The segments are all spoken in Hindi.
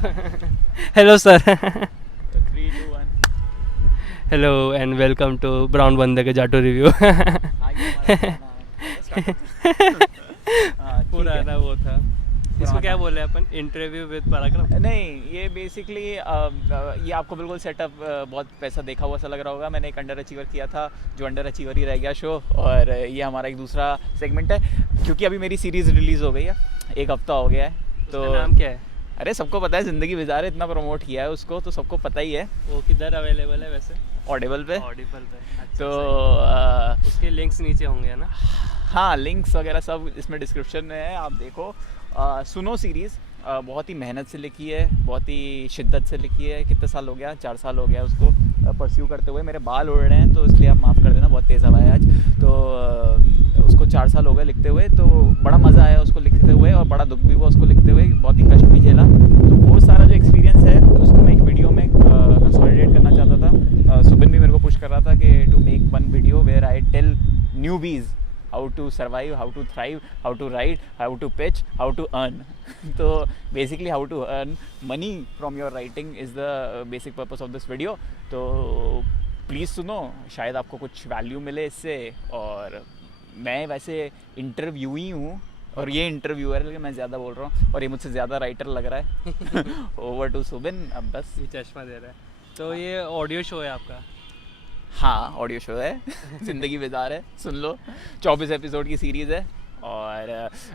Hello, sir. 3, 2, 1. Hello and welcome to Brown बंदे के जाटो रिव्यू. पुराना वो था. इसको क्या बोले अपन, इंटरव्यू विद पराक्रम? नहीं, ये बेसिकली ये आपको बिल्कुल सेटअप बहुत पैसा देखा हुआ सा लग रहा होगा. मैंने एक अंडर अचीवर किया था जो अंडर अचीवर ही रह गया शो, और ये हमारा एक दूसरा सेगमेंट है क्योंकि अभी मेरी सीरीज़ रिलीज़ हो गई है, 1 हफ्ता हो गया है. तो नाम क्या है? अरे सबको पता है, ज़िंदगी बिजार है, इतना प्रमोट किया है उसको तो सबको पता ही है. वो किधर अवेलेबल है वैसे? ऑडिबल पे. ऑडिबल पे. अच्छा, तो उसके लिंक्स नीचे होंगे ना? हाँ, लिंक्स वगैरह सब इसमें डिस्क्रिप्शन में है, आप देखो. सुनो सीरीज़ बहुत ही मेहनत से लिखी है, बहुत ही शिद्दत से लिखी है. कितने साल हो गया, 4 साल हो गया उसको परस्यू करते हुए. मेरे बाल उड़ रहे हैं तो इसलिए आप माफ़ कर देना, बहुत तेज़ हवा है आज. तो उसको 4 साल हो गए लिखते हुए, तो बड़ा मज़ा आया उसको लिखते हुए और बड़ा दुख भी हुआ उसको लिखते हुए, बहुत ही कष्ट भी झेला. तो वो सारा जो एक्सपीरियंस है उसको मैं एक वीडियो में कंसोलिडेट करना चाहता था. सुबिन भी मेरे को पुश कर रहा था कि to make one video where I tell newbies how to survive, how to thrive, how to write, how to pitch, how to earn. So basically how to earn money from your writing is the basic purpose of this video. तो प्लीज़ सुनो, शायद आपको कुछ वैल्यू मिले इससे. और मैं वैसे इंटरव्यूई हूँ और ये इंटरव्यूअर है, लेकिन मैं ज़्यादा बोल रहा हूँ और ये मुझसे ज़्यादा राइटर लग रहा है. Over to Subin. अब बस ये चश्मा दे रहा है. तो ये ऑडियो शो है आपका? हाँ, ऑडियो शो है. ज़िंदगी बेजार है, सुन लो. 24 एपिसोड की सीरीज़ है और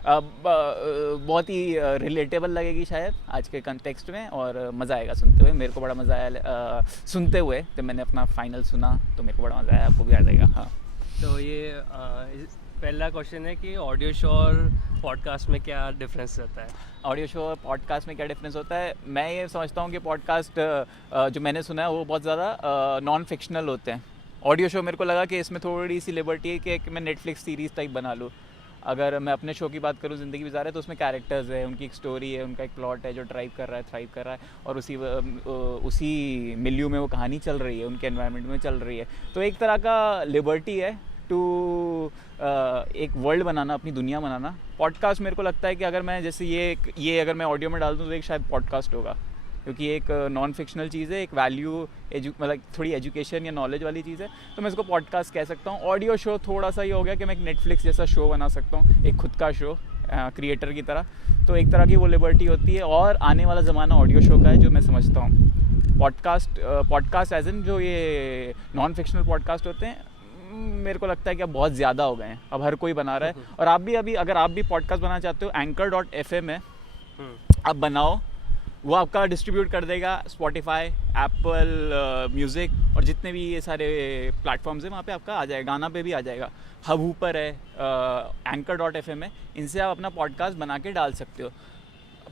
अब बहुत ही रिलेटेबल लगेगी शायद आज के कंटेक्स्ट में, और मज़ा आएगा सुनते हुए. मेरे को बड़ा मज़ा आया सुनते हुए. जब मैंने अपना फाइनल सुना तो मेरे को बड़ा मज़ा आया, आपको भी आ जाएगा. हाँ, तो ये पहला क्वेश्चन है कि ऑडियो शो और पॉडकास्ट में क्या डिफरेंस रहता है? ऑडियो शो और पॉडकास्ट में क्या डिफरेंस होता है? मैं ये समझता हूँ कि पॉडकास्ट जो मैंने सुना है वो बहुत ज़्यादा नॉन फिक्शनल होते हैं. ऑडियो शो मेरे को लगा कि इसमें थोड़ी सी लिबर्टी है कि मैं नेटफ्लिक्स सीरीज़ टाइप बना लूँ. अगर मैं अपने शो की बात करूँ, ज़िंदगी बिजार है, तो उसमें कैरेक्टर्स है, उनकी एक स्टोरी है, उनका एक प्लॉट है जो ड्राइव कर रहा है, थ्राइव कर रहा है, और उसी मिलियू में वो कहानी चल रही है, उनके एनवायरनमेंट में चल रही है. तो एक तरह का लिबर्टी है टू एक वर्ल्ड बनाना, अपनी दुनिया बनाना. पॉडकास्ट मेरे को लगता है कि अगर मैं जैसे ये अगर मैं ऑडियो में डाल दूँ तो एक शायद पॉडकास्ट होगा, क्योंकि एक नॉन फिक्शनल चीज़ है, एक वैल्यू मतलब थोड़ी एजुकेशन या नॉलेज वाली चीज़ है, तो मैं इसको पॉडकास्ट कह सकता हूँ. ऑडियो शो थोड़ा सा ये हो गया कि मैं एक नेटफ्लिक्स जैसा शो बना सकता हूँ, एक खुद का शो क्रिएटर की तरह. तो एक तरह की वो लिबर्टी होती है, और आने वाला ज़माना ऑडियो शो का है जो मैं समझता हूँ. पॉडकास्ट एज इन जो ये नॉन फिक्शनल पॉडकास्ट होते हैं, मेरे को लगता है कि अब बहुत ज़्यादा हो गए हैं, अब हर कोई बना रहा है. और आप भी अगर आप भी पॉडकास्ट बनाना चाहते हो, anchor.fm है, आप बनाओ, वो आपका डिस्ट्रीब्यूट कर देगा स्पॉटिफाई, एप्पल म्यूज़िक और जितने भी ये सारे प्लेटफॉर्म्स हैं वहाँ पे आपका आ जाएगा. गाना पे भी आ जाएगा, हब ऊपर है, anchor.fm है. इनसे आप अपना पॉडकास्ट बना के डाल सकते हो.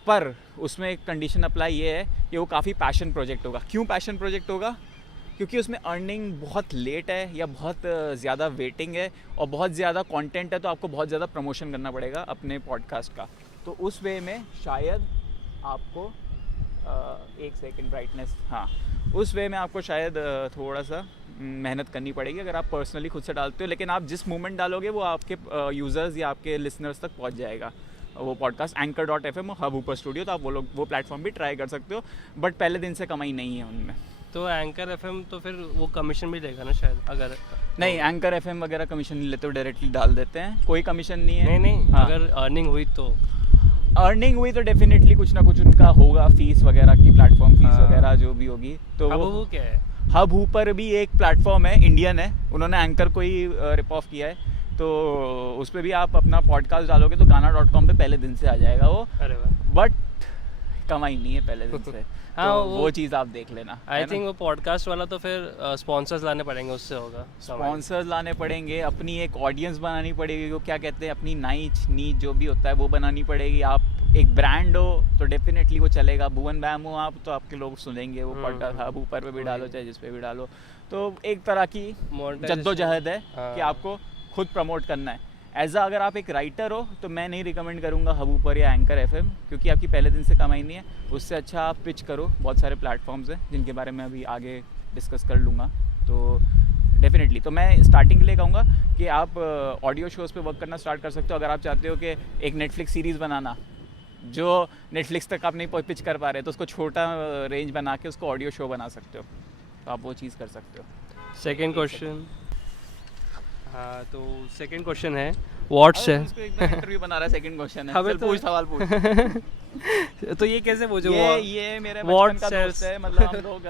पर उसमें एक कंडीशन अप्लाई ये है कि वो काफ़ी पैशन प्रोजेक्ट होगा. क्यों पैशन प्रोजेक्ट होगा? क्योंकि उसमें अर्निंग बहुत लेट है या बहुत ज़्यादा वेटिंग है और बहुत ज़्यादा कंटेंट है, तो आपको बहुत ज़्यादा प्रमोशन करना पड़ेगा अपने पॉडकास्ट का. तो उस वे में शायद आपको एक सेकंड ब्राइटनेस, हाँ, उस वे में आपको शायद थोड़ा सा मेहनत करनी पड़ेगी अगर आप पर्सनली खुद से डालते हो. लेकिन आप जिस मोमेंट डालोगे वो आपके यूज़र्स या आपके लिसनर्स तक पहुंच जाएगा. वो पॉडकास्ट anchor.fm और हब ऊपर स्टूडियो, तो आप वो प्लेटफॉर्म भी ट्राई कर सकते हो, बट पहले दिन से कमाई नहीं है उनमें. तो एंकर एफएम तो फिर वो कमीशन भी देगा ना शायद? अगर नहीं, एंकर एफएम वगैरह कमीशन नहीं लेते, डायरेक्टली डाल देते हैं, कोई कमीशन नहीं है. नहीं, हाँ. अगर अर्निंग हुई तो डेफिनेटली कुछ ना कुछ उनका होगा, फीस वगैरह की, प्लेटफॉर्म फीस वगैरह जो भी होगी. तो वो क्या है? हब ऊपर भी एक प्लेटफॉर्म है, इंडियन है, उन्होंने एंकर को ही रिप ऑफ किया है. तो उस पर भी आप अपना पॉडकास्ट डालोगे तो गाना.com पे पहले दिन से आ जाएगा वो. अरे वाह. बट कमाई नहीं है पहले दिन से. हाँ, तो वो चीज़ आप देख लेना. आई थिंक वो पॉडकास्ट वाला तो फिर स्पॉन्सर्स लाने पड़ेंगे, उससे होगा. स्पॉन्सर्स लाने पड़ेंगे, अपनी एक ऑडियंस बनानी पड़ेगी, वो क्या कहते हैं, अपनी नीच जो भी होता है वो बनानी पड़ेगी. आप एक ब्रांड हो तो डेफिनेटली वो चलेगा. भुवन बैम हो आप तो आपके लोग सुनेंगे वो पॉडकास्ट. आप ऊपर पे भी डालो चाहे जिस पे भी डालो. तो एक तरह की जद्दोजहद है कि आपको खुद प्रमोट करना है. अगर आप एक राइटर हो तो मैं नहीं रिकमेंड करूँगा हब ऊपर या एंकर एफएम, क्योंकि आपकी पहले दिन से कमाई नहीं है. उससे अच्छा आप पिच करो. बहुत सारे प्लेटफॉर्म्स हैं जिनके बारे में अभी आगे डिस्कस कर लूँगा. तो डेफिनेटली तो मैं स्टार्टिंग के लिए कहूँगा कि आप ऑडियो शोज़ पे वर्क करना स्टार्ट कर सकते हो. अगर आप चाहते हो कि एक नेटफ्लिक्स सीरीज़ बनाना, जो नेटफ्लिक्स तक आप नहीं पिच कर पा रहे तो उसको छोटा रेंज बना के उसको ऑडियो शो बना सकते हो, तो आप वो चीज़ कर सकते हो। सेकंड क्वेश्चन, हाँ तो सेकंड क्वेश्चन है व्हाट्स है इंटरव्यू बना रहा है, सेकंड क्वेश्चन है, हमें चल तो- पूछ सवाल पूछ। तो ये कैसे पूछो? ये मेरे what बचपन का sells? दोस्त है, मतलब हम लोग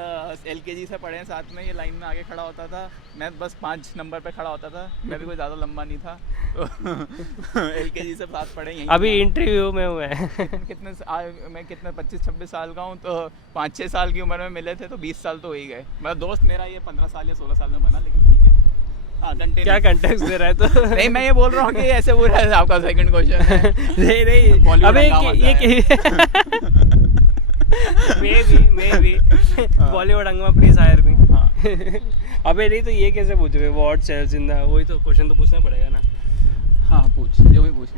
LKG से पढ़े हैं साथ में, ये लाइन में आगे खड़ा होता था, मैं बस 5 नंबर पे खड़ा होता था, मैं भी कोई ज़्यादा लंबा नहीं था, तो LKG से साथ पढ़े यहीं। अभी इंटरव्यू में हुए हैं। मैं कितने 25-26 साल का हूँ, तो 5-6 साल की उम्र में मिले थे, तो 20 साल तो हो ही गए। मतलब दोस्त मेरा ये 15 साल या 16 साल में बना, लेकिन ठीक है। हाँ, क्या कंटेक्स्ट दे रहा है तो? नहीं, मैं ये बोल रहा हूँ कि ऐसे बोल रहा है आपका सेकंड क्वेश्चन है। नहीं Bollywood अबे हंगामा ये मे भी बॉलीवुड हंगामा प्लीज हायर मी। अबे नहीं तो ये कैसे पूछ रहे हो व्हाट सेल्स इन द, वही तो क्वेश्चन तो पूछना पड़ेगा ना। हाँ पूछ, जो भी पूछ।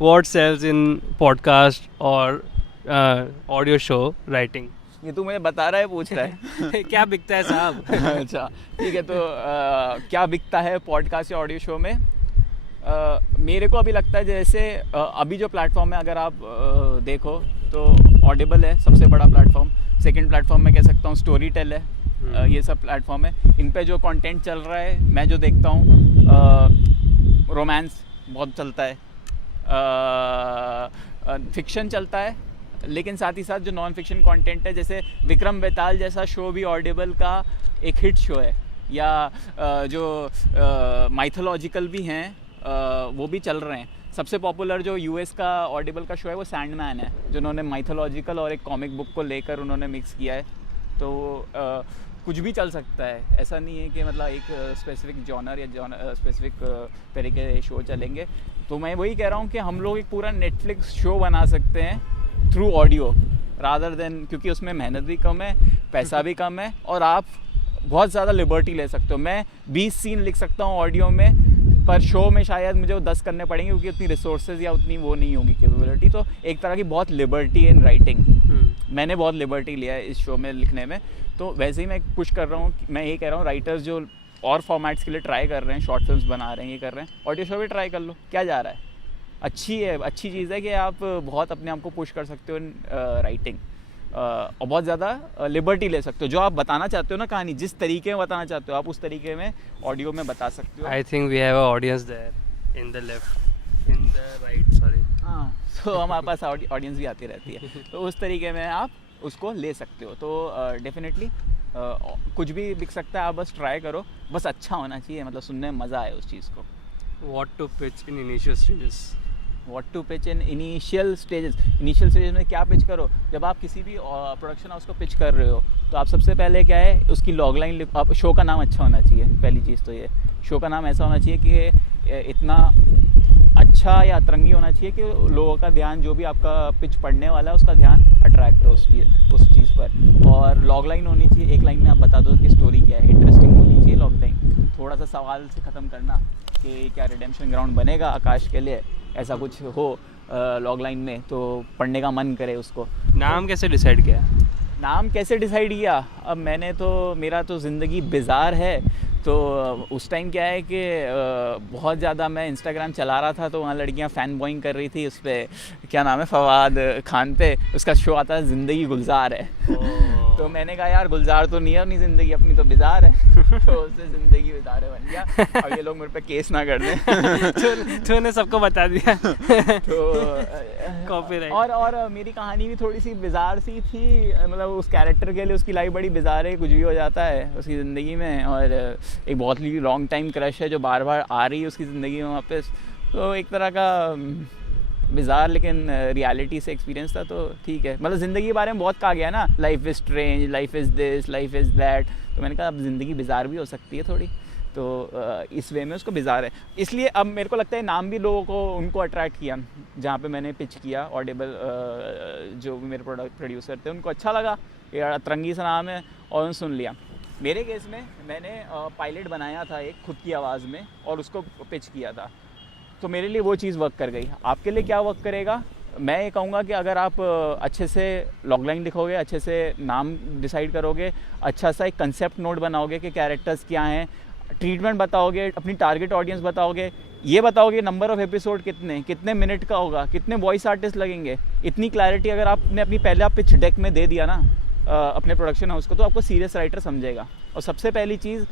व्हाट सेल्स इन पॉडकास्ट और ऑडियो शो राइटिंग? ये तू मुझे बता रहा है, पूछ रहा है? क्या बिकता है साहब? अच्छा ठीक है, तो क्या बिकता है पॉडकास्ट या ऑडियो शो में? मेरे को अभी लगता है जैसे अभी जो प्लेटफॉर्म है, अगर आप देखो तो ऑडिबल है सबसे बड़ा प्लेटफॉर्म, सेकंड प्लेटफॉर्म मैं कह सकता हूँ स्टोरी टेल है, ये सब प्लेटफॉर्म है। इन पे जो कंटेंट चल रहा है, मैं जो देखता हूँ, रोमांस बहुत चलता है, फिक्शन चलता है, लेकिन साथ ही साथ जो नॉन फिक्शन कंटेंट है, जैसे विक्रम बेताल जैसा शो भी ऑडिबल का एक हिट शो है, या जो माइथोलॉजिकल भी हैं वो भी चल रहे हैं। सबसे पॉपुलर जो यूएस का ऑडिबल का शो है वो सैंडमैन है, जिन्होंने माइथोलॉजिकल और एक कॉमिक बुक को लेकर उन्होंने मिक्स किया है। तो कुछ भी चल सकता है, ऐसा नहीं है कि मतलब एक स्पेसिफिक जॉनर या स्पेसिफिक तरीके के शो चलेंगे। तो मैं वही कह रहा हूँ कि हम लोग एक पूरा नेटफ्लिक्स शो बना सकते हैं थ्रू ऑडियो रादर देन, क्योंकि उसमें मेहनत भी कम है, पैसा भी कम है, और आप बहुत ज़्यादा लिबर्टी ले सकते हो। मैं 20 सीन लिख सकता हूँ ऑडियो में, पर शो में शायद मुझे वो 10 करने पड़ेंगे, क्योंकि उतनी रिसोर्सेज या उतनी वो नहीं होगी कैपेबिलिटी। तो एक तरह की बहुत लिबर्टी इन राइटिंग, मैंने बहुत लिबर्टी लिया है इस शो में लिखने में। तो वैसे ही मैं पुश कर रहा हूँ, मैं ये कह रहा हूँ राइटर्स जो और फॉर्मेट्स के लिए ट्राई कर रहे हैं, शॉर्ट फिल्म्स बना रहे हैं, ये कर रहे हैं, ऑडियो शो भी ट्राई कर लो, क्या जा रहा है। अच्छी चीज़ है कि आप बहुत अपने आप को पुश कर सकते हो राइटिंग, और बहुत ज़्यादा लिबर्टी ले सकते हो। जो आप बताना चाहते हो ना कहानी, जिस तरीके में बताना चाहते हो, आप उस तरीके में ऑडियो में बता सकते हो। I think we have a audience there in the left, in the right, sorry. हाँ, तो हमारे पास ऑडियंस भी आती रहती है, तो उस तरीके में आप उसको ले सकते हो। तो डेफिनेटली कुछ भी बिक सकता है, आप बस ट्राई करो, बस अच्छा होना चाहिए, मतलब सुनने में मज़ा आए उस चीज़ को। What to pitch in initial stages? What to pitch in initial stages में क्या पिच करो? जब आप किसी भी प्रोडक्शन हाउस को पिच कर रहे हो, तो आप सबसे पहले क्या है, उसकी लॉग लाइन लिखो। आप शो का नाम अच्छा होना चाहिए, पहली चीज़ तो ये, शो का नाम ऐसा होना चाहिए कि इतना अच्छा या अतरंगी होना चाहिए कि लोगों का ध्यान, जो भी आपका पिच पढ़ने वाला है उसका ध्यान अट्रैक्ट हो उस चीज़ पर। और लॉग लाइन होनी चाहिए, एक लाइन में आप बता दो कि स्टोरी क्या है, इंटरेस्टिंग होनी चाहिए लॉग लाइन। थोड़ा सा सवाल से ख़त्म करना कि क्या रिडेम्पशन ग्राउंड बनेगा आकाश के लिए, ऐसा कुछ हो लॉग लाइन में, तो पढ़ने का मन करे उसको। नाम कैसे डिसाइड किया? नाम कैसे डिसाइड किया? अब मेरा तो ज़िंदगी बिज़ार है, तो उस टाइम क्या है कि बहुत ज़्यादा मैं इंस्टाग्राम चला रहा था, तो वहाँ लड़कियाँ फ़ैन बॉइंग कर रही थी उस पर, क्या नाम है, फवाद खान पे, उसका शो आता है ज़िंदगी गुलजार है। तो मैंने कहा यार गुलजार तो नहीं है अपनी ज़िंदगी, अपनी तो बिज़ार है। तो उससे ज़िंदगी बिज़ार है बन गया। अब ये लोग मेरे पे केस ना कर दें। तूने सबको बता दिया। तो कॉपीराइट। और मेरी कहानी भी थोड़ी सी बिज़ार सी थी, मतलब उस कैरेक्टर के लिए उसकी लाइफ बड़ी बिज़ार है, कुछ भी हो जाता है उसकी ज़िंदगी में, और एक बहुत ही लॉन्ग टाइम क्रश है जो बार बार आ रही है उसकी ज़िंदगी में वापस। तो एक तरह का बिज़ार लेकिन रियलिटी से एक्सपीरियंस था, तो ठीक है। मतलब ज़िंदगी के बारे में बहुत कहा गया ना, life is strange, life is this, life is that, तो मैंने कहा अब ज़िंदगी बिज़ार भी हो सकती है थोड़ी, तो इस वे में उसको बिज़ार है। इसलिए अब मेरे को लगता है नाम भी लोगों को उनको अट्रैक्ट किया, जहाँ पे मैंने पिच किया ऑडिबल, जो मेरे प्रोड्यूसर थे उनको अच्छा लगा, यार अतरंगी सा नाम है, और उन्होंने सुन लिया। मेरे केस में मैंने पायलट बनाया था एक खुद की आवाज़ में, और उसको पिच किया था, तो मेरे लिए वो चीज़ वर्क कर गई। आपके लिए क्या वर्क करेगा? मैं ये कहूँगा कि अगर आप अच्छे से लॉग लाइन लिखोगे, अच्छे से नाम डिसाइड करोगे, अच्छा सा एक कंसेप्ट नोट बनाओगे कि कैरेक्टर्स क्या हैं, ट्रीटमेंट बताओगे, अपनी टारगेट ऑडियंस बताओगे, ये बताओगे नंबर ऑफ एपिसोड कितने मिनट का होगा, कितने वॉइस आर्टिस्ट लगेंगे, इतनी क्लैरिटी अगर आपने अपनी पहले आप पिच डेक में दे दिया ना अपने प्रोडक्शन हाउस को, तो आपको सीरियस राइटर समझेगा। और सबसे पहली चीज़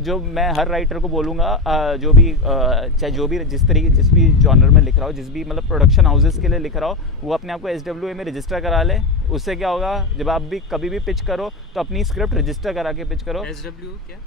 जो मैं हर राइटर को बोलूँगा, जो भी चाहे जो भी जिस भी जॉनर में लिख रहा हो, जिस भी मतलब प्रोडक्शन हाउसेस के लिए लिख रहा हो, वो अपने आप को SWA में रजिस्टर करा ले। उससे क्या होगा, जब आप भी कभी भी पिच करो तो अपनी स्क्रिप्ट रजिस्टर करा के पिच करो। SW क्या?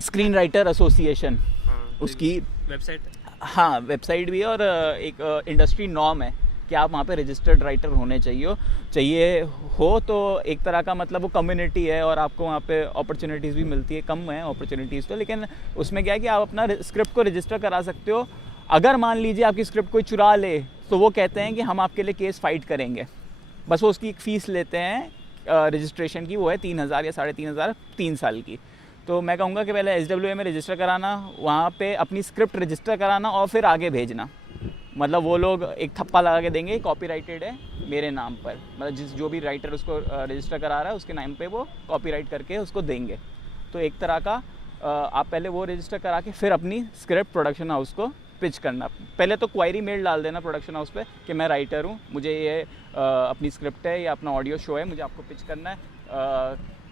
स्क्रीन राइटर एसोसिएशन, हाँ, उसकी वेबसाइट। हाँ, वेबसाइट भी है और एक इंडस्ट्री नॉर्म है कि आप वहाँ पे रजिस्टर्ड राइटर होने चाहिए हो। तो एक तरह का मतलब वो कम्युनिटी है और आपको वहाँ पे अपॉर्चुनिटीज़ भी मिलती है, कम है अपॉर्चुनिटीज़ तो, लेकिन उसमें क्या है कि आप अपना स्क्रिप्ट को रजिस्टर करा सकते हो। अगर मान लीजिए आपकी स्क्रिप्ट कोई चुरा ले, तो वो कहते हैं कि हम आपके लिए केस फाइट करेंगे। बस वो उसकी एक फ़ीस लेते हैं रजिस्ट्रेशन की, वो है 3,000 या 3,500 3 साल की। तो मैं कहूँगा कि पहले SWA में रजिस्टर कराना, वहाँ पे अपनी स्क्रिप्ट रजिस्टर कराना और फिर आगे भेजना। मतलब वो लोग एक थप्पा लगा के देंगे, कॉपीराइटेड है मेरे नाम पर, मतलब जो भी राइटर उसको रजिस्टर करा रहा है उसके नाम पे वो कॉपीराइट करके उसको देंगे। तो एक तरह का आप पहले वो रजिस्टर करा के फिर अपनी स्क्रिप्ट प्रोडक्शन हाउस को पिच करना। पहले तो क्वायरी मेल डाल देना प्रोडक्शन हाउस पे कि मैं राइटर हूँ, मुझे ये अपनी स्क्रिप्ट है या अपना ऑडियो शो है, मुझे आपको पिच करना है,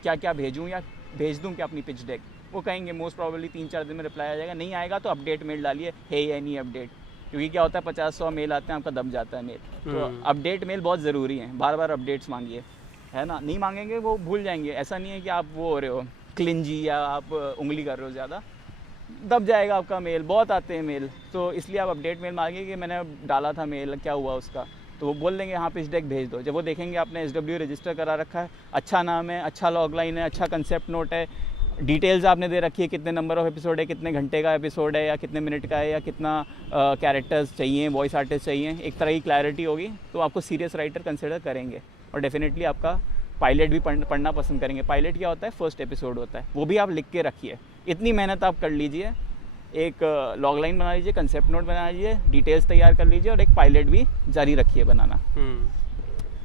क्या क्या भेजूँ या भेज दूँ क्या अपनी पिच डेक। वो कहेंगे मोस्ट प्रोबेबली 3-4 दिन में रिप्लाई आ जाएगा, नहीं आएगा तो अपडेट मेल डालिए, है या नहीं अपडेट, क्योंकि क्या होता है 50-100 मेल आते हैं, आपका दब जाता है मेल। तो अपडेट मेल बहुत ज़रूरी है, बार बार अपडेट्स मांगिए, है ना। नहीं मांगेंगे वो भूल जाएंगे। ऐसा नहीं है कि आप वो हो रहे हो क्लिंजी या आप उंगली कर रहे हो ज़्यादा, दब जाएगा आपका मेल, बहुत आते हैं मेल। तो इसलिए आप अपडेट मेल मांगिए कि मैंने डाला था मेल, क्या हुआ उसका, तो वो बोल देंगे हाँ पिच डेक भेज दो। जब वो देखेंगे आपने SW रजिस्टर करा रखा है, अच्छा नाम है, अच्छा लॉगलाइन है, अच्छा कंसेप्ट नोट है, डिटेल्स आपने दे रखी है, कितने नंबर ऑफ एपिसोड है, कितने घंटे का एपिसोड है या कितने मिनट का है या कितना कैरेक्टर्स चाहिए, वॉइस आर्टिस्ट चाहिए, एक तरह की क्लैरिटी होगी, तो आपको सीरियस राइटर कंसिडर करेंगे और डेफिनेटली आपका पायलट भी पढ़ना पसंद करेंगे। पायलट क्या होता है, फर्स्ट एपिसोड होता है, वो भी आप लिख के रखिए। इतनी मेहनत आप कर लीजिए, एक लॉगलाइन बना लीजिए, कंसेप्ट नोट बना लीजिए, डिटेल्स तैयार कर लीजिए और एक पायलट भी जारी रखिए बनाना,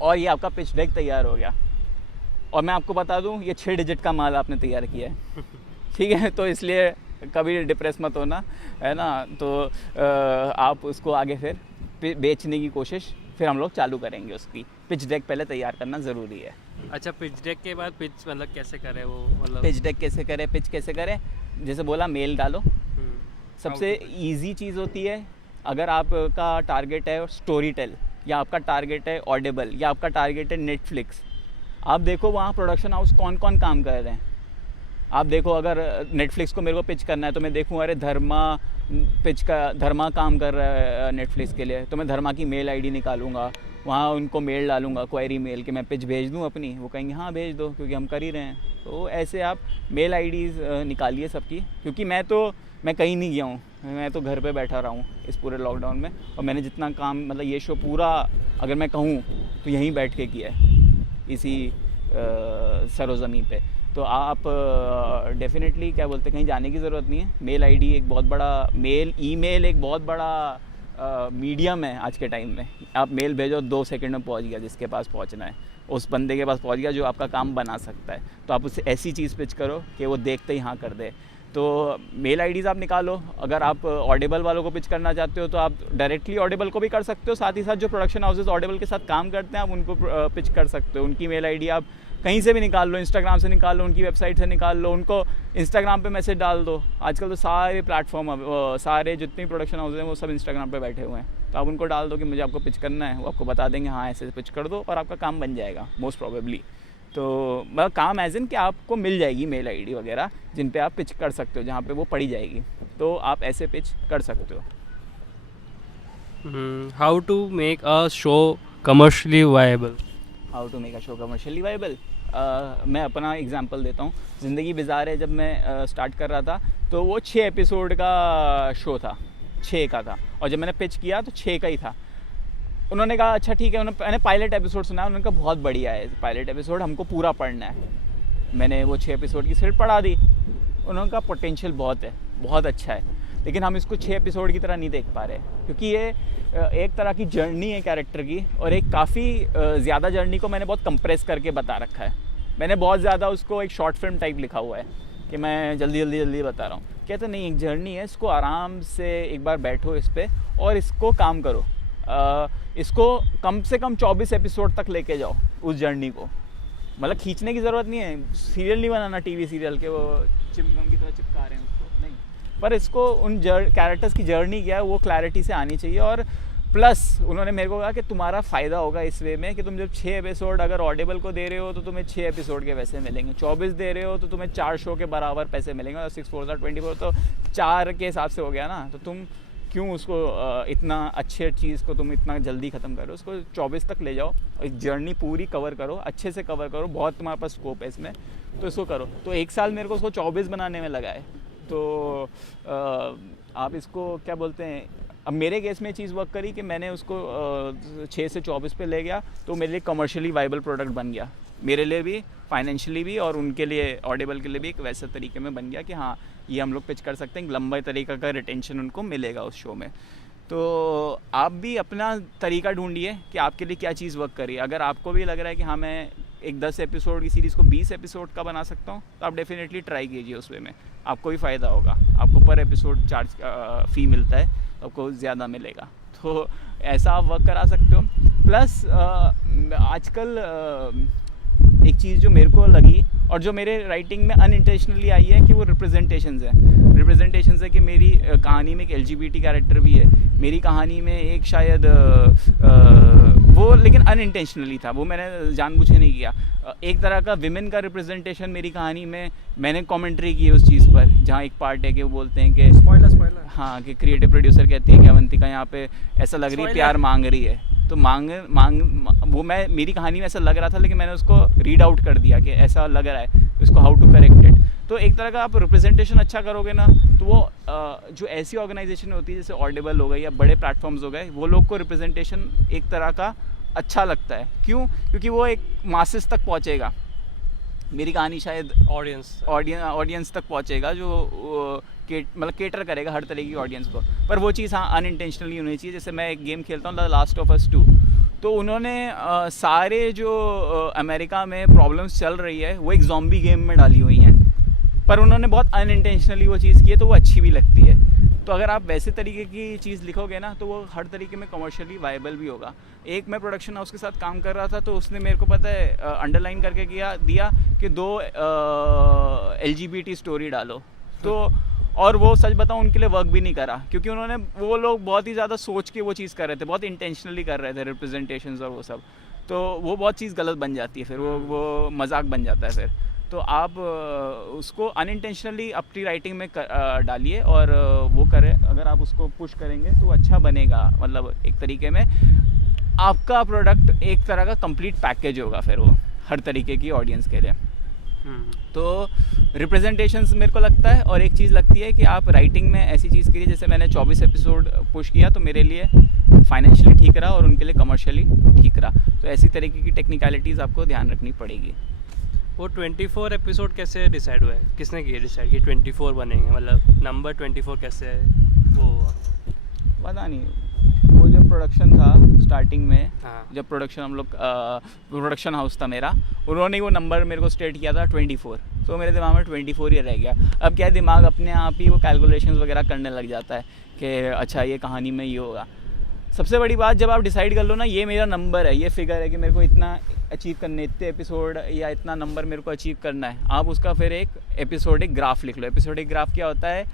और ये आपका पिच डेक तैयार हो गया। और मैं आपको बता दूं, ये 6 डिजिट का माल आपने तैयार किया है, ठीक है। तो इसलिए कभी डिप्रेस मत होना, है ना। तो आप उसको आगे फिर बेचने की कोशिश फिर हम लोग चालू करेंगे। उसकी पिच डेक पहले तैयार करना ज़रूरी है। अच्छा, पिच डेक के बाद पिच मतलब कैसे करें वो, मतलब पिच डेक कैसे करें, पिच कैसे करें, जैसे बोला मेल डालो, सबसे ईजी चीज़ होती है। अगर आपका टारगेट है स्टोरी टेल, या आपका टारगेट है ऑडिबल, या आपका टारगेट है नेटफ्लिक्स, आप देखो वहाँ प्रोडक्शन हाउस कौन कौन काम कर रहे हैं। आप देखो, अगर नेटफ्लिक्स को मेरे को पिच करना है तो मैं देखूँ अरे धर्मा काम कर रहा है नेटफ्लिक्स के लिए, तो मैं धर्मा की मेल आईडी निकालूंगा, वहाँ उनको मेल डालूंगा, क्वेरी मेल कि मैं पिच भेज दूँ अपनी, वो कहेंगे हाँ भेज दो क्योंकि हम कर ही रहे हैं। तो ऐसे आप मेल आईडीज़ निकालिए सबकी, क्योंकि मैं कहीं नहीं गया हूँ, मैं तो घर पे बैठा रहा हूँ इस पूरे लॉकडाउन में, और मैंने जितना काम मतलब ये शो पूरा अगर मैं कहूँ तो यहीं बैठ के किया है, इसी सरोज़मीं पे। तो आप डेफिनेटली क्या बोलते हैं, कहीं जाने की ज़रूरत नहीं है। मेल आईडी एक बहुत बड़ा ईमेल एक बहुत बड़ा मीडियम है आज के टाइम में। आप मेल भेजो 2 सेकंड में पहुंच गया, जिसके पास पहुंचना है उस बंदे के पास पहुंच गया जो आपका काम बना सकता है। तो आप उससे ऐसी चीज़ पिच करो कि वो देखते ही हाँ कर दे। तो मेल आईडीज़ आप निकालो। अगर आप ऑडिबल वालों को पिच करना चाहते हो तो आप डायरेक्टली ऑडिबल को भी कर सकते हो, साथ ही साथ जो प्रोडक्शन हाउसेस ऑडिबल के साथ काम करते हैं आप उनको पिच कर सकते हो। उनकी मेल आईडी आप कहीं से भी निकाल लो, इंस्टाग्राम से निकाल लो, उनकी वेबसाइट से निकाल लो, उनको इंस्टाग्राम पे मैसेज डाल दो। आजकल तो सारे प्लेटफॉर्म, सारे जितने प्रोडक्शन हाउस हैं वो सब इंस्टाग्राम पे बैठे हुए हैं, तो आप उनको डाल दो कि मुझे आपको पिच करना है, वो आपको बता देंगे हाँ ऐसे पिच कर दो, और आपका काम बन जाएगा मोस्ट प्रोबेबली। तो मतलब काम एज इन कि आपको मिल जाएगी मेल आईडी वगैरह जिन पे आप पिच कर सकते हो, जहाँ पे वो पड़ी जाएगी, तो आप ऐसे पिच कर सकते हो। How to make a show commercially viable? How to make a show commercially viable, मैं अपना एग्जांपल देता हूँ। ज़िंदगी बिजार है जब मैं स्टार्ट कर रहा था तो वो 6 एपिसोड का शो था, 6 का था, और जब मैंने पिच किया तो 6 का ही था। उन्होंने कहा अच्छा ठीक है, मैंने पायलट एपिसोड सुना, उन्होंने कहा बहुत बढ़िया है पायलट एपिसोड, हमको पूरा पढ़ना है। मैंने वो 6 एपिसोड की स्क्रिप्ट पढ़ा दी, उन्होंने कहा पोटेंशियल बहुत है, बहुत अच्छा है, लेकिन हम इसको 6 एपिसोड की तरह नहीं देख पा रहे, क्योंकि ये एक तरह की जर्नी है कैरेक्टर की, और एक काफ़ी ज़्यादा जर्नी को मैंने बहुत कंप्रेस करके बता रखा है। मैंने बहुत ज़्यादा उसको एक शॉर्ट फिल्म टाइप लिखा हुआ है, कि मैं जल्दी बता रहा हूँ। कहते नहीं, एक जर्नी है, इसको आराम से एक बार बैठो इस पे और इसको काम करो। इसको कम से कम 24 एपिसोड तक लेके जाओ उस जर्नी को। मतलब खींचने की ज़रूरत नहीं है, सीरियल नहीं बनाना टीवी सीरियल के वो चिमगम की तरह चिपका रहे हैं उसको, नहीं। पर इसको उन कैरेक्टर्स की जर्नी क्या है वो क्लैरिटी से आनी चाहिए। और प्लस उन्होंने मेरे को कहा कि तुम्हारा फ़ायदा होगा इस वे में कि तुम जब 6 एपिसोड अगर ऑडिबल को दे रहे हो तो तुम्हें 6 एपिसोड के पैसे मिलेंगे, 24 दे रहे हो तो तुम्हें 4 शो के बराबर पैसे मिलेंगे, और 6 4 24 तो 4 के हिसाब से हो गया ना। तो तुम क्यों उसको इतना अच्छे चीज़ को तुम इतना जल्दी ख़त्म करो, उसको 24 तक ले जाओ, इस जर्नी पूरी कवर करो, अच्छे से कवर करो, बहुत तुम्हारे पास स्कोप है इसमें, तो इसको करो। तो 1 साल मेरे को उसको 24 बनाने में लगा है। तो आप इसको क्या बोलते हैं, अब मेरे केस में चीज़ वर्क करी कि मैंने उसको 6 से 24 पे ले गया, तो मेरे लिए कमर्शियली वाइबल प्रोडक्ट बन गया, मेरे लिए भी, फाइनेंशियली भी, और उनके लिए ऑडिबल के लिए भी एक वैसे तरीके में बन गया कि हाँ ये हम लोग पिच कर सकते हैं, एक लंबा तरीका का रिटेंशन उनको मिलेगा उस शो में। तो आप भी अपना तरीका ढूंढिए कि आपके लिए क्या चीज़ वर्क करिए। अगर आपको भी लग रहा है कि हाँ मैं एक 10 एपिसोड की सीरीज़ को 20 एपिसोड का बना सकता हूँ, तो आप डेफिनेटली ट्राई कीजिए उस वे में, आपको भी फ़ायदा होगा। आपको पर एपिसोड चार्ज फ़ी मिलता है, तो आपको ज़्यादा मिलेगा, तो ऐसा आप वर्क करा सकते हो। प्लस आजकल एक चीज़ जो मेरे को लगी और जो मेरे राइटिंग में अनइंटेंशनली आई है कि वो रिप्रेजेंटेशंस है कि मेरी कहानी में एक LGBT कैरेक्टर भी है, मेरी कहानी में एक शायद वो लेकिन अनइंटेंशनली था, वो मैंने जानबूझ के नहीं किया। एक तरह का विमेन का रिप्रेजेंटेशन मेरी कहानी में मैंने कमेंट्री की है उस चीज़ पर, जहाँ एक पार्ट है कि वो बोलते हैं कि स्पॉइलर हाँ, कि क्रिएटिव प्रोड्यूसर कहती है कि अवंतिका यहाँ पे ऐसा लग रही है प्यार मांग रही है, तो वो मैं मेरी कहानी में ऐसा लग रहा था, लेकिन मैंने उसको रीड आउट कर दिया कि ऐसा लग रहा है, इसको हाउ टू करेक्ट इट। तो एक तरह का आप रिप्रेजेंटेशन अच्छा करोगे ना, तो वो जो ऐसी ऑर्गेनाइजेशन होती है जैसे ऑडिबल हो गई या बड़े प्लेटफॉर्म्स हो गए, वो लोग को रिप्रेजेंटेशन एक तरह का अच्छा लगता है। क्यों? क्योंकि वो एक मासेस तक पहुँचेगा, मेरी कहानी शायद ऑडियंस तक पहुँचेगा जो मतलब केटर करेगा हर तरीके की ऑडियंस को। पर वो चीज़ हाँ अनइंटेंशनली होनी चाहिए। जैसे मैं एक गेम खेलता हूँ द लास्ट ऑफ अस 2, तो उन्होंने सारे जो अमेरिका में प्रॉब्लम्स चल रही है वो एक ज़ॉम्बी गेम में डाली हुई हैं, पर उन्होंने बहुत अनइंटेंशनली वो चीज़ की है, तो वो अच्छी भी लगती है। तो अगर आप वैसे तरीके की चीज़ लिखोगे ना, तो वो हर तरीके में कमर्शियली वाइबल भी होगा। एक मैं प्रोडक्शन हाउस के साथ काम कर रहा था, तो उसने मेरे को पता है अंडरलाइन करके दिया कि 2 LGBT स्टोरी डालो, तो और वो सच बताऊं उनके लिए वर्क भी नहीं करा, क्योंकि वो लोग बहुत ही ज़्यादा सोच के वो चीज़ कर रहे थे, बहुत इंटेंशनली कर रहे थे रिप्रेजेंटेशंस और वो सब, तो वो बहुत चीज़ गलत बन जाती है, फिर वो मजाक बन जाता है फिर। तो आप उसको अनइंटेंशनली अपनी राइटिंग में डालिए और वो करें, अगर आप उसको पुश करेंगे तो अच्छा बनेगा। मतलब एक तरीके में आपका प्रोडक्ट एक तरह का कंप्लीट पैकेज होगा फिर वो हर तरीके की ऑडियंस के लिए। तो रिप्रेजेंटेशंस मेरे को लगता है, और एक चीज़ लगती है कि आप राइटिंग में ऐसी चीज़ करिए, जैसे मैंने 24 एपिसोड पुश किया तो मेरे लिए फाइनेंशियली ठीक रहा और उनके लिए कमर्शियली ठीक रहा। तो ऐसी तरीके की टेक्निकलिटीज़ आपको ध्यान रखनी पड़ेगी। वो 24 एपिसोड कैसे डिसाइड हुआ है, किसने किया डिसाइड कि 24 बनेंगे, मतलब नंबर 24 कैसे है वो? पता नहीं, वो जब प्रोडक्शन था स्टार्टिंग में, हाँ। जब प्रोडक्शन हम लोग प्रोडक्शन हाउस था मेरा, उन्होंने वो नंबर मेरे को स्टेट किया था 24, तो मेरे दिमाग में 24 ही रह गया। अब क्या है, दिमाग अपने आप ही वो कैलकुलेशंस वगैरह करने लग जाता है कि अच्छा ये कहानी में ये होगा। सबसे बड़ी बात, जब आप डिसाइड कर लो ना ये मेरा नंबर है, ये फिगर है कि मेरे को इतना अचीव करने, इतने एपिसोड या इतना नंबर मेरे को अचीव करना है, आप उसका फिर एक एपिसोडिक ग्राफ लिख लो। एपिसोडिक ग्राफ क्या होता है?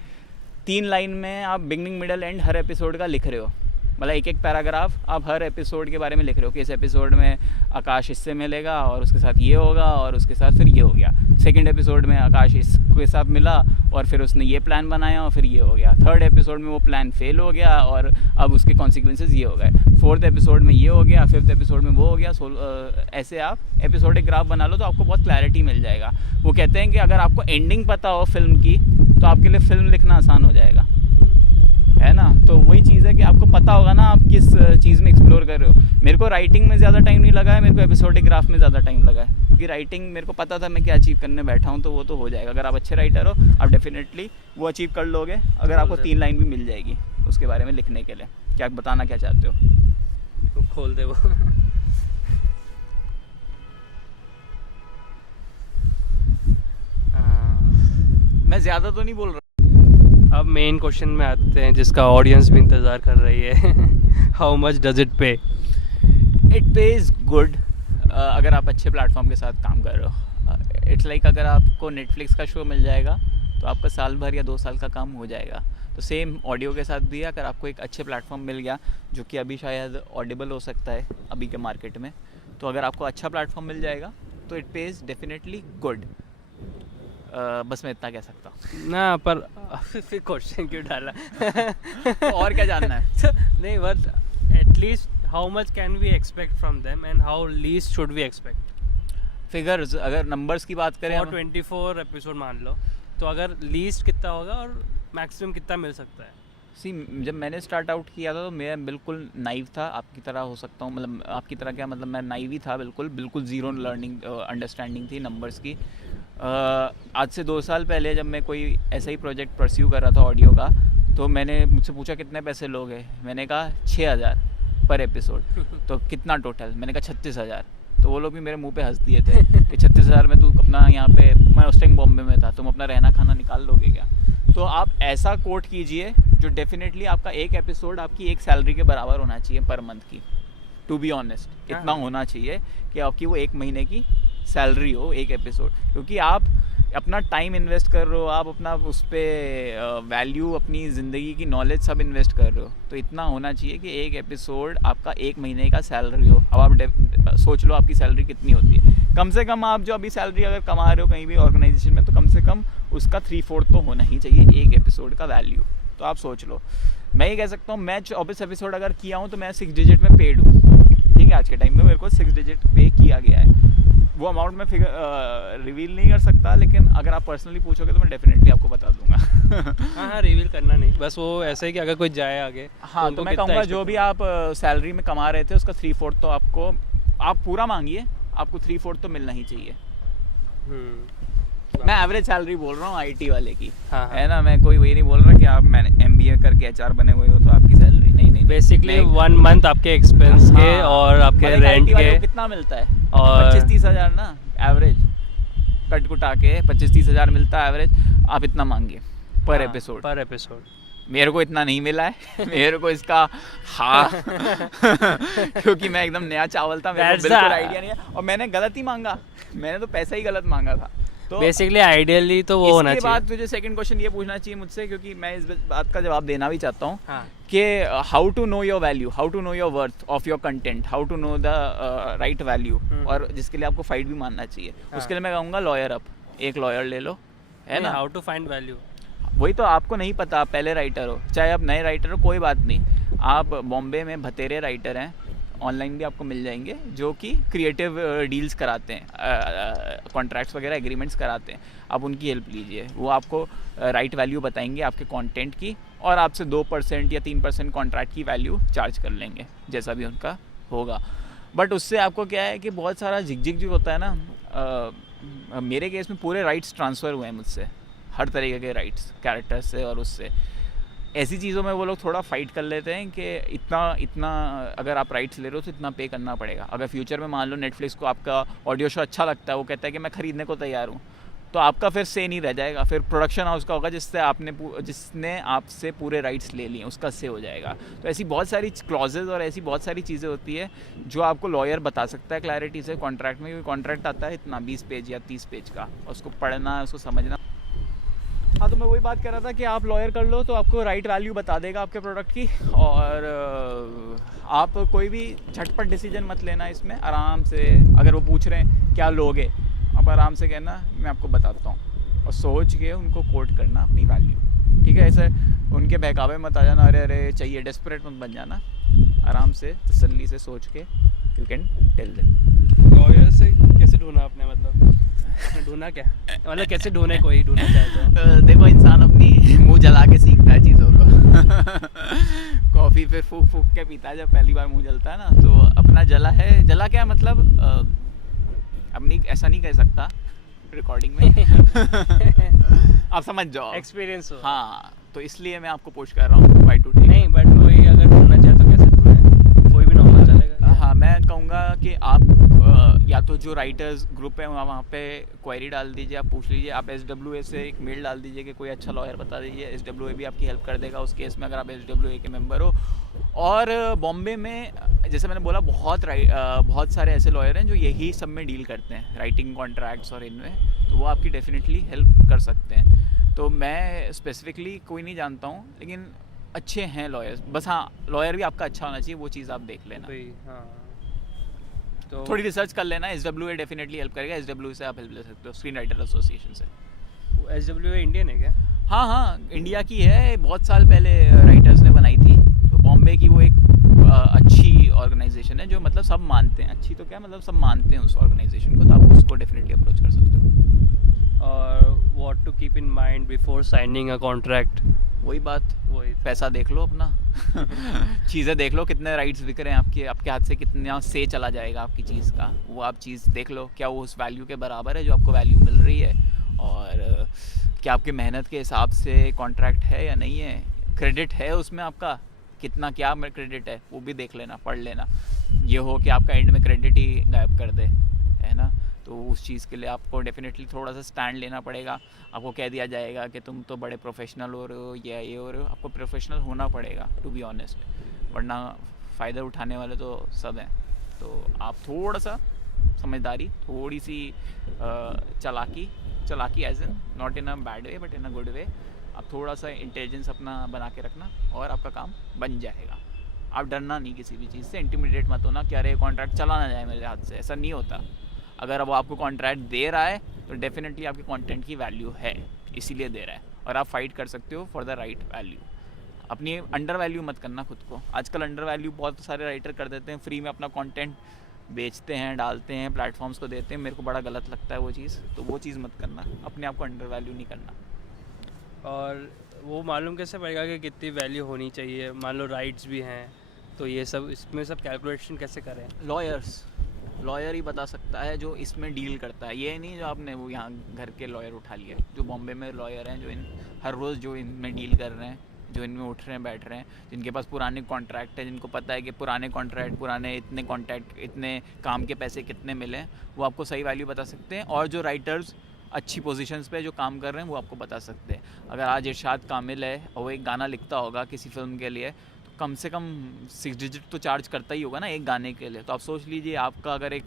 3 लाइन में आप beginning middle and her episode का लिख रहे हो, मतलब एक पैराग्राफ आप हर एपिसोड के बारे में लिख रहे हो कि इस एपिसोड में आकाश इससे मिलेगा और उसके साथ ये होगा और उसके साथ फिर ये हो गया। सेकंड एपिसोड में आकाश इसके साथ मिला और फिर उसने ये प्लान बनाया और फिर ये हो गया। थर्ड एपिसोड में वो प्लान फेल हो गया और अब उसके कॉन्सिक्वेंसेस ये हो गए। फोर्थ एपिसोड में ये हो गया, फिफ्थ एपिसोड में वो हो गया। ऐसे आप एपिसोडिक ग्राफ बना लो तो आपको बहुत क्लैरिटी मिल जाएगा। वो कहते हैं कि अगर आपको एंडिंग पता हो फिल्म की तो आपके लिए फिल्म लिखना आसान हो जाएगा, है ना। तो वही चीज़ है कि आपको पता होगा ना आप किस चीज़ में एक्सप्लोर कर रहे हो। मेरे को राइटिंग में ज़्यादा टाइम नहीं लगा है, मेरे को एपिसोडिक ग्राफ में ज़्यादा टाइम लगा है, क्योंकि राइटिंग मेरे को पता था मैं क्या अचीव करने बैठा हूँ, तो वो तो हो जाएगा। अगर आप अच्छे राइटर हो आप डेफिनेटली वो अचीव कर लोगे, अगर आपको 3 लाइन भी मिल जाएगी उसके बारे में लिखने के लिए। क्या बताना क्या चाहते हो? खोल दे वो। मैं ज़्यादा तो नहीं बोल रहा। अब मेन क्वेश्चन में आते हैं जिसका ऑडियंस भी इंतज़ार कर रही है। हाउ मच डज इट पे? इट पेज गुड अगर आप अच्छे प्लेटफॉर्म के साथ काम कर रहे हो। इट्स लाइक अगर आपको नेटफ्लिक्स का शो मिल जाएगा तो आपका साल भर या 2 साल का काम हो जाएगा। तो सेम ऑडियो के साथ भी अगर आपको एक अच्छे प्लेटफॉर्म मिल गया जो कि अभी शायद ऑडिबल हो सकता है अभी के मार्केट में, तो अगर आपको अच्छा प्लेटफॉर्म मिल जाएगा तो इट पेज डेफिनेटली गुड। बस मैं इतना कह सकता हूँ ना, पर फिर क्वेश्चन क्यों डाला? तो और क्या जानना है? नहीं, but at least how much can we expect from them and how least should we expect? Figures, अगर नंबर्स की बात करें, 24 एपिसोड मान लो, तो अगर लीस्ट कितना होगा और मैक्सिमम कितना मिल सकता है? सी, जब मैंने स्टार्ट आउट किया था तो मैं बिल्कुल नाइव था, आपकी तरह हो सकता हूँ, मतलब आपकी तरह क्या, मतलब मैं नाइव ही था, बिल्कुल ज़ीरो लर्निंग अंडरस्टैंडिंग थी नंबर्स की। आज से 2 साल पहले जब मैं कोई ऐसा ही प्रोजेक्ट परस्यू कर रहा था ऑडियो का, तो मैंने मुझसे पूछा कितने पैसे लोगे, मैंने कहा 6,000 पर एपिसोड। तो कितना टोटल, मैंने कहा 36,000। तो वो लोग भी मेरे मुंह पे हंस दिए थे कि 36,000 में तू अपना यहाँ पे, मैं उस टाइम बॉम्बे में था, तुम अपना रहना खाना निकाल लोगे क्या? तो आप ऐसा कोट कीजिए जो डेफिनेटली आपका एक एपिसोड आपकी एक सैलरी के बराबर होना चाहिए पर मंथ की। टू बी ऑनेस्ट इतना होना चाहिए कि आपकी वो 1 महीने की सैलरी हो एक एपिसोड, क्योंकि आप अपना टाइम इन्वेस्ट कर रहे हो, आप अपना उस पर वैल्यू, अपनी ज़िंदगी की नॉलेज सब इन्वेस्ट कर रहे हो। तो इतना होना चाहिए कि एक एपिसोड आपका 1 महीने का सैलरी हो। अब आप सोच लो आपकी सैलरी कितनी होती है। कम से कम आप जो अभी सैलरी अगर कमा रहे हो कहीं भी ऑर्गेनाइजेशन में, तो कम से कम उसका 3/4 तो होना ही चाहिए एक एपिसोड का वैल्यू। तो आप सोच लो, मैं ये कह सकता हूँ, मैं 24 एपिसोड अगर किया हूँ तो मैं 6 डिजिट में पेड हूँ। ठीक है, आज के टाइम में मेरे को 6 डिजिट पे किया गया है। वो अमाउंट मैं फिगर रिवील नहीं कर सकता, लेकिन अगर आप पर्सनली पूछोगे तो मैं डेफिनेटली आपको बता दूंगा। हाँ, रिवील करना नहीं, बस वो ऐसे ही कि अगर कोई जाए आगे। हाँ, तो मैं कहूँगा जो भी आप सैलरी में कमा रहे थे उसका 3/4 तो आपको, आप पूरा मांगिए, आपको 3/4 तो मिलना ही चाहिए। मैं एवरेज सैलरी बोल रहा हूँ आईटी वाले की। हाँ, है ना, मैं कोई वही नहीं बोल रहा कि आप मैंने MBA करके HR बने हुए हो तो आपकी सैलरी नहीं। बेसिकली 1 मंथ आपके एक्सपेंस के और आपके रेंट के कितना मिलता है, और 25-30 हज़ार ना एवरेज, कट कुटा के 25-30 हज़ार मिलता है एवरेज। आप इतना मांगिए पर एपिसोड। मेरे को इतना नहीं मिला है मेरे को इसका क्योंकि मैं एकदम नया चावल था, मेरे को बिल्कुल आइडिया नहीं है, और मैंने गलत ही मांगा, मैंने तो पैसा ही गलत मांगा था। तो बेसिकली आइडियली तो वो होना चाहिए। इसके बाद तुझे सेकंड क्वेश्चन ये पूछना चाहिए मुझसे, क्योंकि मैं इस बात का जवाब देना भी चाहता हूँ कि how to know your value, how to know your worth of your content, how to know the right value, और जिसके लिए आपको फाइट भी मानना चाहिए। उसके लिए मैं कहूँगा लॉयर अप, एक लॉयर ले लो, है ना। हाउ टू फाइंड वैल्यू, वही तो आपको नहीं पता, आप पहले राइटर हो, चाहे आप नए राइटर हो, कोई बात नहीं, आप बॉम्बे में भतेरे राइटर हैं, ऑनलाइन भी आपको मिल जाएंगे जो कि क्रिएटिव डील्स कराते हैं, कॉन्ट्रैक्ट्स वगैरह एग्रीमेंट्स कराते हैं। आप उनकी हेल्प लीजिए, वो आपको राइट वैल्यू बताएंगे आपके कंटेंट की, और आपसे 2% या 3% कॉन्ट्रैक्ट की वैल्यू चार्ज कर लेंगे, जैसा भी उनका होगा। बट उससे आपको क्या है कि बहुत सारा झिकझिक जो होता है ना, मेरे केस में पूरे राइट्स ट्रांसफ़र हुए हैं मुझसे, हर तरीके के राइट्स, कैरेक्टर से और उससे। ऐसी चीज़ों में वो लोग थोड़ा फाइट कर लेते हैं कि इतना अगर आप राइट्स ले रहे हो तो इतना पे करना पड़ेगा। अगर फ्यूचर में मान लो नेटफ्लिक्स को आपका ऑडियो शो अच्छा लगता है, वो कहता है कि मैं ख़रीदने को तैयार हूँ, तो आपका फिर से नहीं रह जाएगा, फिर प्रोडक्शन हाउस का होगा जिसने आपसे पूरे राइट्स ले लिए, उसका से हो जाएगा। तो ऐसी बहुत सारी क्लॉजेज और ऐसी बहुत सारी चीज़ें होती है जो आपको लॉयर बता सकता है क्लैरिटी से कॉन्ट्रैक्ट में, क्योंकि कॉन्ट्रैक्ट आता है इतना 20 पेज या 30 पेज का, उसको पढ़ना, उसको समझना। हाँ, तो मैं वही बात कर रहा था कि आप लॉयर कर लो तो आपको राइट वैल्यू बता देगा आपके प्रोडक्ट की, और आप कोई भी झटपट डिसीजन मत लेना इसमें। आराम से, अगर वो पूछ रहे हैं क्या लोगे, आप आराम से कहना मैं आपको बताता हूँ, और सोच के उनको कोट करना अपनी वैल्यू। ठीक है, ऐसे उनके बहकावे मत आ जाना, अरे चाहिए, डेस्परेट मत बन जाना। आराम से तसल्ली से सोच के you can tell them. Lawyer से कैसे ढूंढा आपने, मतलब आपने ढूंढा क्या, मतलब कैसे ढूंढे, कोई ढूंढना चाहे तो? देखो, इंसान अपनी मुंह जला के सीखता है चीज़ों को कॉफ़ी फिर फूक फूक के पीता है, जब पहली बार मुंह जलता है ना, तो अपना जला क्या मतलब, अपनी ऐसा नहीं कह सकता रिकॉर्डिंग में आप समझ जाओ, एक्सपीरियंस हो। हाँ, तो इसलिए मैं आपको पोस्ट कर रहा हूँ वाई टू टेक। नहीं, बट कोई अगर ढूंढना चाहे तो कैसे ढूंढे, कोई भी नॉर्मल चलेगा? हाँ, मैं कहूँगा कि आप या तो जो राइटर्स ग्रुप है वहाँ पे क्वेरी डाल दीजिए, आप पूछ लीजिए, आप SWA से एक मेल डाल दीजिए कि कोई अच्छा लॉयर बता दीजिए, SWA भी आपकी हेल्प कर देगा उस केस में अगर आप SWA के मेंबर हो। और बॉम्बे में जैसे मैंने बोला बहुत सारे ऐसे लॉयर हैं जो यही सब में डील करते हैं, राइटिंग कॉन्ट्रैक्ट्स और इनमें, तो वो आपकी डेफिनेटली हेल्प कर सकते हैं। तो मैं स्पेसिफिकली कोई नहीं जानता हूँ, लेकिन अच्छे हैं लॉयर्स, बस हाँ लॉयर भी आपका अच्छा होना चाहिए, वो चीज़ आप देख लेना। हाँ, तो थोड़ी रिसर्च कर लेना, SWA डेफिनेटली हेल्प करेगा, SWA से आप हेल्प ले सकते हो, स्क्रीन राइटर एसोसिएशन से। SWA इंडियन है क्या? हाँ हाँ, इंडिया की है, बहुत साल पहले राइटर्स ने बनाई थी। तो बॉम्बे की वो एक अच्छी ऑर्गेनाइजेशन है जो मतलब सब मानते हैं, अच्छी तो क्या मतलब सब मानते हैं उस ऑर्गेनाइजेशन को, तो आप उसको डेफिनेटली अप्रोच कर सकते हो। और what to keep in mind before signing a contract? वही बात, वही पैसा देख लो अपना चीज़ें देख लो, कितने राइट्स बिक रहे हैं आपके हाथ से, कितना से चला जाएगा आपकी चीज़ का, वो आप चीज़ देख लो, क्या वो उस वैल्यू के बराबर है जो आपको वैल्यू मिल रही है, और क्या आपकी मेहनत के हिसाब से कॉन्ट्रैक्ट है या नहीं है, क्रेडिट है उसमें आपका, कितना क्या क्रेडिट है वो भी देख लेना, पढ़ लेना। ये हो कि आपका एंड में क्रेडिट ही गायब कर दे, है ना, तो उस चीज़ के लिए आपको डेफिनेटली थोड़ा सा स्टैंड लेना पड़ेगा। आपको कह दिया जाएगा कि तुम तो बड़े प्रोफेशनल हो रहे हो या ये हो रहे हो, आपको प्रोफेशनल होना पड़ेगा टू बी ऑनेस्ट, वरना फ़ायदा उठाने वाले तो सब हैं। तो आप थोड़ा सा समझदारी, थोड़ी सी चालाकी as in not in a bad way but in a good way, आप थोड़ा सा इंटेलिजेंस अपना बना के रखना और आपका काम बन जाएगा। आप डरना नहीं किसी भी चीज़ से, इंटिमिडेट मत होना कि अरे कॉन्ट्रैक्ट चला ना जाए मेरे हाथ से, ऐसा नहीं होता। अगर वो आपको कॉन्ट्रैक्ट दे रहा है तो डेफिनेटली आपके कंटेंट की वैल्यू है, इसीलिए दे रहा है, और आप फाइट कर सकते हो फॉर द राइट वैल्यू। अपनी अंडर वैल्यू मत करना खुद को। आजकल अंडर वैल्यू बहुत सारे राइटर कर देते हैं, फ्री में अपना कंटेंट बेचते हैं, डालते हैं, प्लेटफॉर्म्स को देते हैं, मेरे को बड़ा गलत लगता है वो चीज़, तो वो चीज़ मत करना, अपने आप को अंडर वैल्यू नहीं करना। और वो मालूम कैसे पड़ेगा कि कितनी वैल्यू होनी चाहिए? मान लो राइट्स भी हैं, तो ये सब इसमें सब कैलकुलेशन कैसे करें? लॉयर ही बता सकता है जो इसमें डील करता है, ये नहीं जो आपने वो यहाँ घर के लॉयर उठा लिए, जो बॉम्बे में लॉयर हैं, जो हर रोज़ जो इनमें डील कर रहे हैं, जो इनमें उठ रहे हैं बैठ रहे हैं, जिनके पास पुराने कॉन्ट्रैक्ट है, जिनको पता है कि पुराने कॉन्ट्रैक्ट, पुराने इतने कॉन्ट्रैक्ट, इतने काम के पैसे कितने मिले, वो आपको सही वैल्यू बता सकते हैं। और जो राइटर्स अच्छी पोजीशंस पे जो काम कर रहे हैं वो आपको बता सकते हैं। अगर आज इरशाद कामिल है और वो एक गाना लिखता होगा किसी फिल्म के लिए, तो कम से कम 6 डिजिट तो चार्ज करता ही होगा ना एक गाने के लिए। तो आप सोच लीजिए, आपका अगर एक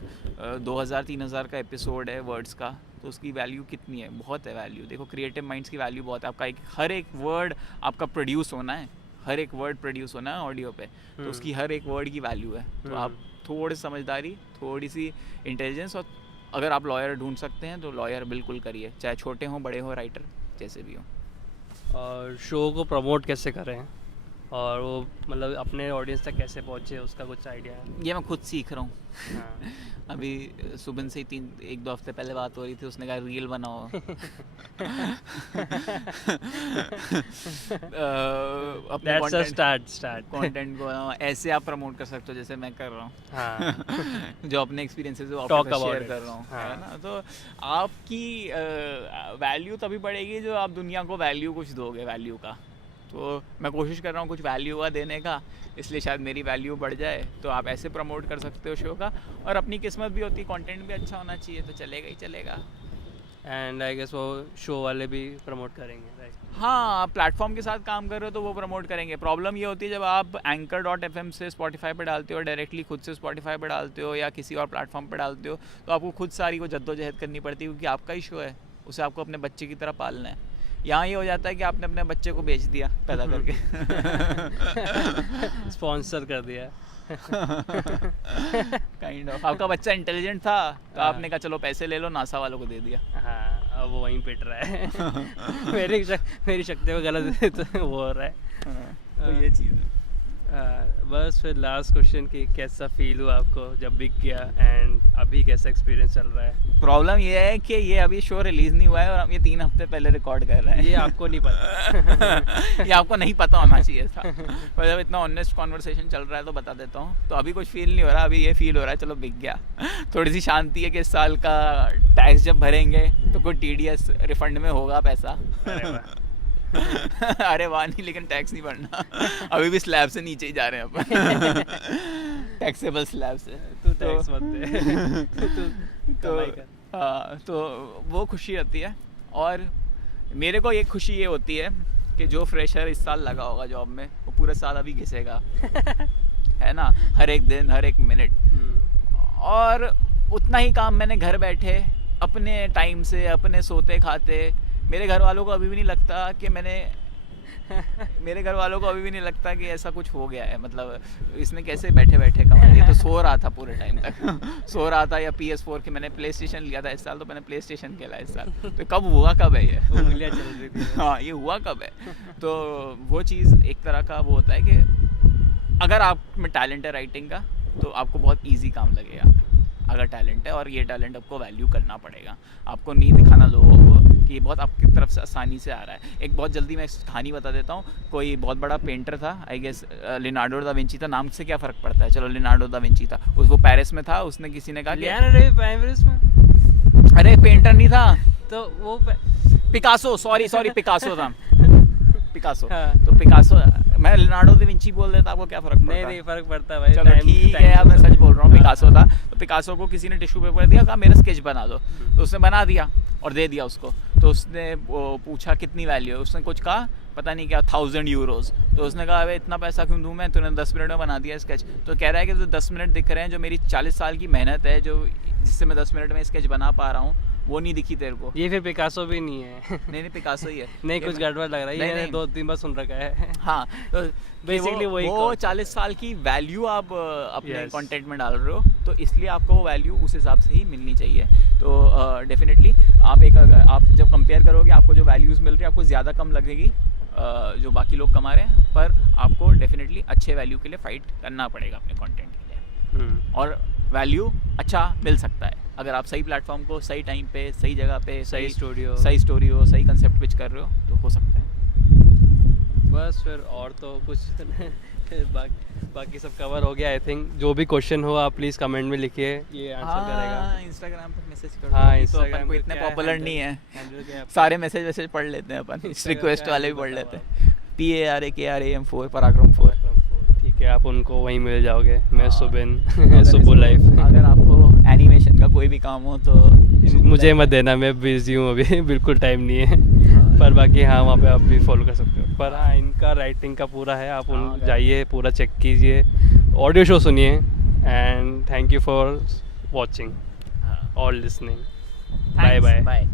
2000-3000 का एपिसोड है वर्ड्स का, तो उसकी वैल्यू कितनी है? बहुत है वैल्यू। देखो क्रिएटिव माइंड्स की वैल्यू बहुत है। आपका हर एक वर्ड आपका प्रोड्यूस होना है, हर एक वर्ड प्रोड्यूस होना है ऑडियो पे, तो उसकी हर एक वर्ड की वैल्यू है। तो आप थोड़ी समझदारी, थोड़ी सी इंटेलिजेंस, और अगर आप लॉयर ढूंढ सकते हैं तो लॉयर बिल्कुल करिए, चाहे छोटे हों बड़े हों, राइटर जैसे भी हो। और शो को प्रमोट कैसे करें, और वो मतलब अपने ऑडियंस तक कैसे पहुँचे, उसका कुछ आइडिया है? ये मैं खुद सीख रहा हूँ। हाँ। अभी सुबह से ही 1-2 हफ्ते पहले बात हो रही थी, उसने कहा रील बनाओ। अपने कंटेंट को बनाओ, ऐसे आप प्रमोट कर सकते हो जैसे मैं कर रहा हूँ। हाँ। जो अपने एक्सपीरियंसेस शेयर कर रहा हूँ, हाँ। है ना। तो आपकी वैल्यू तभी बढ़ेगी जो आप दुनिया को वैल्यू कुछ दोगे, वैल्यू का। तो मैं कोशिश कर रहा हूँ कुछ वैल्यू का देने का, इसलिए शायद मेरी वैल्यू बढ़ जाए। तो आप ऐसे प्रमोट कर सकते हो शो का, और अपनी किस्मत भी होती है, कंटेंट भी अच्छा होना चाहिए, तो चलेगा ही चलेगा। एंड आई गेस वो शो वाले भी प्रमोट करेंगे, राइट? हाँ, आप प्लेटफॉर्म के साथ काम कर रहे हो तो वो प्रमोट करेंगे। प्रॉब्लम ये होती है जब आप Anchor.fm से स्पॉटिफाई पे डालते हो, डायरेक्टली खुद से स्पॉटिफाई पे डालते हो या किसी और प्लेटफॉर्म पे डालते हो, तो आपको खुद सारी वो जद्दोजहद करनी पड़ती है, क्योंकि आपका ही शो है, उसे आपको अपने बच्चे की तरह पालना है। यहाँ ये हो जाता है कि आपने अपने बच्चे को बेच दिया पैदा करके, स्पॉन्सर कर दिया। Kind of. आपका बच्चा इंटेलिजेंट था तो आपने कहा चलो पैसे ले लो, नासा वालों को दे दिया। हाँ, अब वो वहीं पिट रहा है। मेरी शक्ति को गलत तो वो हो रहा है। तो ये चीज़ है। बस फिर लास्ट क्वेश्चन कि कैसा फील हुआ आपको जब बिक गया, एंड अभी कैसा एक्सपीरियंस चल रहा है? प्रॉब्लम ये है कि ये अभी शो रिलीज नहीं हुआ है और हम ये 3 हफ्ते पहले रिकॉर्ड कर रहे हैं। ये आपको नहीं पता। ये आपको नहीं पता होना चाहिए था, पर जब इतना ऑनेस्ट कॉन्वर्सेशन चल रहा है तो बता देता हूँ। तो अभी कुछ फील नहीं हो रहा, अभी ये फील हो रहा है चलो बिक गया। थोड़ी सी शांति है कि इस साल का टैक्स जब भरेंगे तो कोई TDS रिफंड में होगा पैसा। अरे वाह नहीं, लेकिन टैक्स नहीं भरना। अभी भी स्लैब से नीचे ही जा रहे हैं अपन। टैक्सेबल स्लैब से। तो टैक्स मत दे तू तो कमाई कर। तो वो खुशी रहती है। और मेरे को एक खुशी ये होती है कि जो फ्रेशर इस साल लगा होगा जॉब में वो पूरे साल अभी घिसेगा है ना, हर एक दिन हर एक मिनट। और उतना ही काम मैंने घर बैठे अपने टाइम से अपने सोते खाते, मेरे घर वालों को अभी भी नहीं लगता कि मेरे घर वालों को अभी भी नहीं लगता कि ऐसा कुछ हो गया है, मतलब इसने कैसे बैठे बैठे कमा लिया। तो सो रहा था पूरे टाइम तक सो रहा था, या PS4 की मैंने प्ले स्टेशन लिया था इस साल, तो मैंने प्ले स्टेशन खेला इस साल। तो कब हुआ कब है ये उंगलियां चल रही थी। हाँ, ये हुआ कब है। तो वो चीज़ एक तरह का वो होता है कि अगर आप में टैलेंट है राइटिंग का तो आपको बहुत ईजी काम लगेगा अगर टैलेंट है, और ये टैलेंट आपको वैल्यू करना पड़ेगा। आपको नहीं दिखाना लोगों को कि ये बहुत आपकी तरफ से आसानी से आ रहा है। एक बहुत जल्दी मैं कहानी बता देता हूँ। कोई बहुत बड़ा पेंटर था, I guess Leonardo da Vinci था, नाम से क्या फ़र्क पड़ता है, चलो लियोनार्डो दा विंची था, वो पेरिस में था। उसने किसी ने कहा लियोनार्डो पेरिस में, अरे पेंटर नहीं था तो वो पिकासो, सॉरी पिकासो था पिकासो। हाँ। तो पिकासो, मैं लियोनार्डो दा विंची बोल देता, आपको क्या फ़र्क पड़ता? नहीं फर्क पड़ता है भाई। चलो ठीक है यार, मैं सच बोल रहा हूँ, पिकासो था। तो पिकासो को किसी ने टिश्यू पेपर दिया, कहा मेरा स्केच बना दो, तो उसने बना दिया और दे दिया उसको। तो उसने पूछा कितनी वैल्यू है, उसने कुछ कहा पता नहीं क्या 1000 यूरोज़। तो उसने कहा अरे इतना पैसा क्यों दूँ मैं, तूने 10 मिनट में बना दिया स्केच। तो कह रहा है कि जो 10 मिनट दिख रहे हैं, जो मेरी 40 साल की मेहनत है, जो जिससे मैं 10 मिनट में स्केच बना पा रहा हूँ, वो नहीं दिखी तेरे को। ये फिर पिकासो भी नहीं है। नहीं पिकासो ही है। नहीं, कुछ गड़बड़ लग रहा है, ये नहीं। 2-3 बार सुन रखा है। हाँ, तो बेसिकली वही वो 40 साल की वैल्यू आप अपने Yes. कंटेंट में डाल रहे हो, तो इसलिए आपको वो वैल्यू उस हिसाब से ही मिलनी चाहिए। तो डेफिनेटली आप जब कंपेयर करोगे, आपको जो वैल्यूज़ मिल रही है आपको ज़्यादा कम लगेगी जो बाकी लोग कमा रहे हैं, पर आपको डेफिनेटली अच्छे वैल्यू के लिए फ़ाइट करना पड़ेगा अपने कंटेंट के लिए। और वैल्यू अच्छा मिल सकता है अगर आप सही प्लेटफॉर्म को सही टाइम पे, सही जगह पे, सही स्टोरी हो, सही कंसेप्ट पिच कर रहे हो, तो हो सकता है। बस फिर और तो कुछ बाकी सब कवर हो गया आई थिंक। जो भी क्वेश्चन हो आप प्लीज़ कमेंट में लिखिए, ये आंसर करेगा। इंस्टाग्राम पर मैसेज करो। हाँ, तो Instagram अपन को पे इतने क्या है, पॉपुलर नहीं है, हैंडल क्या है आपका? सारे मैसेज पढ़ लेते हैं अपन, Instagram रिक्वेस्ट का वाले भी handle पढ़ बताओ लेते हैं। PARAKRAM4 पराक्रम 4। ठीक है, आप उनको वहीं मिल जाओगे। मैं हाँ। सुबिन सुबु लाइफ। अगर आपको एनिमेशन का कोई भी काम हो तो मुझे मत देना, मैं बिजी हूँ अभी, बिल्कुल टाइम नहीं है। पर बाकी हाँ, वहाँ पे आप भी फॉलो कर सकते हो। पर हाँ, इनका राइटिंग का पूरा है, आप उन जाइए, पूरा चेक कीजिए, ऑडियो शो सुनिए। And thank you for watching और लिसनिंग। Bye bye.